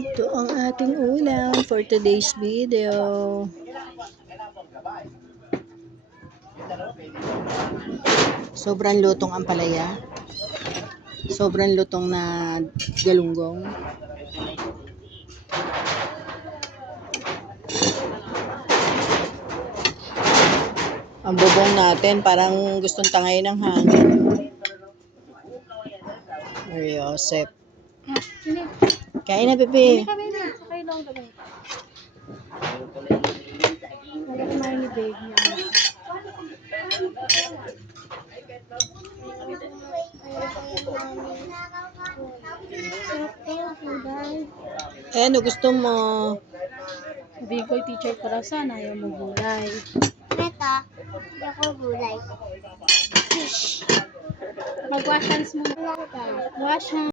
Ito ang ating ulam for today's video. Sobrang lutong ang palaya. Sobrang lutong na galunggong. Ang bubong natin parang gustong tangay ng hangin. Mariosep. Kain na, Pepe. Sakay lang kami. Kumain ni baby. Eh, ano gusto mo? Sabi ko, teacher ko raw sana ayaw mo gulay. Ito, hindi ako gulay. Fish. Mag-wash hands muna. Wash hands.